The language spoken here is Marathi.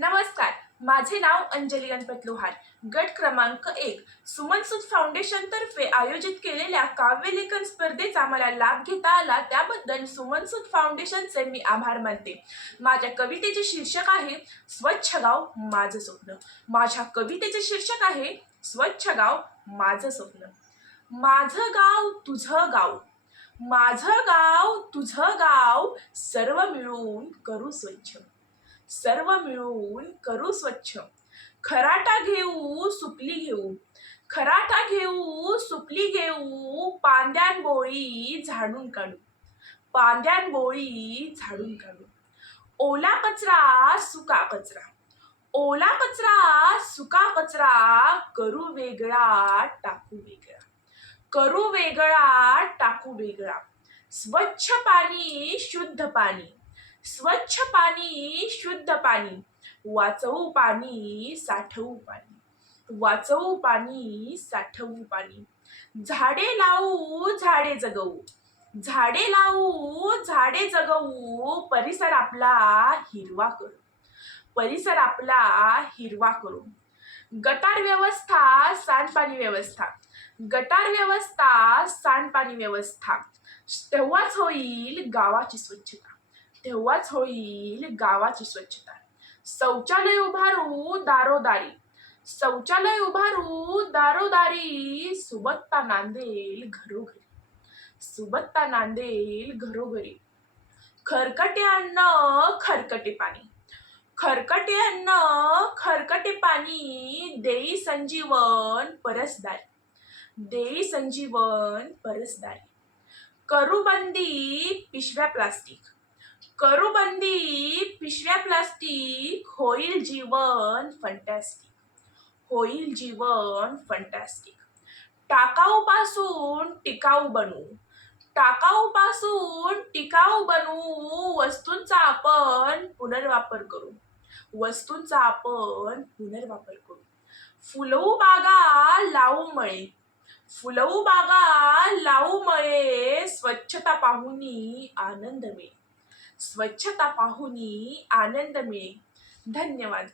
नमस्कार माझे नाव अंजली गणपत लोहार गट क्रमांक एक. सुमनसूत फाउंडेशन तर्फे आयोजित केलेल्या काव्यलेखन स्पर्धेचा मला लाभ घेता आला त्याबद्दल सुमनसूत फाउंडेशनचे मी आभार मानते. माझ्या कवितेचे शीर्षक आहे स्वच्छ गाव माझं स्वप्न. माझ्या कवितेचे शीर्षक आहे स्वच्छ गाव माझं स्वप्न. माझं गाव तुझं गाव. माझं गाव तुझं गाव सर्व मिळून करू स्वच्छ. सर्व मिळून करू स्वच्छ. खराटा घेऊ सुपली घेऊ. खराटा घेऊ सुपली घेऊ पांद्यान बोळी झाडून काढू. पांद्यान बोळी झाडून काढू. ओला कचरा सुका कचरा. ओला कचरा सुका कचरा करू वेगळा टाकू वेगळा. करू वेगळा टाकू वेगळा. स्वच्छ पाणी शुद्ध पाणी. स्वच्छ पाणी शुद्ध पाणी. वाचवू पाणी साठवू पाणी. वाचवू पाणी साठवू पाणी. झाडे लावू झाडे जगवू. झाडे लावू झाडे जगवू परिसर आपला हिरवा करू. परिसर आपला हिरवा करू. गटार व्यवस्था सांडपाणी व्यवस्था. गटार व्यवस्था सांडपाणी व्यवस्था. तेव्हाच होईल गावाची स्वच्छता. तेव्हाच होईल गावाची स्वच्छता. शौचालय उभारू दारोदारी. शौचालय उभारू दारोदारी. सुबत्ता नांदेल घरोघरी. सुबत्ता नांदेल घरोघरी. खरकटे अन्न खरकटे पाणी. खरकटे अन्न खरकटे पाणी. देई संजीवन परसदारी. देई संजीवन परसदारी. करू बंदी पिशव्या प्लास्टिक. करू बंदी पिशव्या प्लास्टिक होईल जीवन फंटॅस्टिक होईल जीवन फंटॅस्टिक टाकाऊ पासून टिकाऊ बनू. टाकाऊ पासून टिकाऊ बनवू वस्तूंचा आपण पुनर्वापर करू. वस्तूंचा आपण पुनर्वापर करू. फुलवू बागा लावू मळे. फुलवू बागा लावू मळे. स्वच्छता पाहुनी आनंद मिळे स्वच्छता पाहुनी आनंद मिळे धन्यवाद.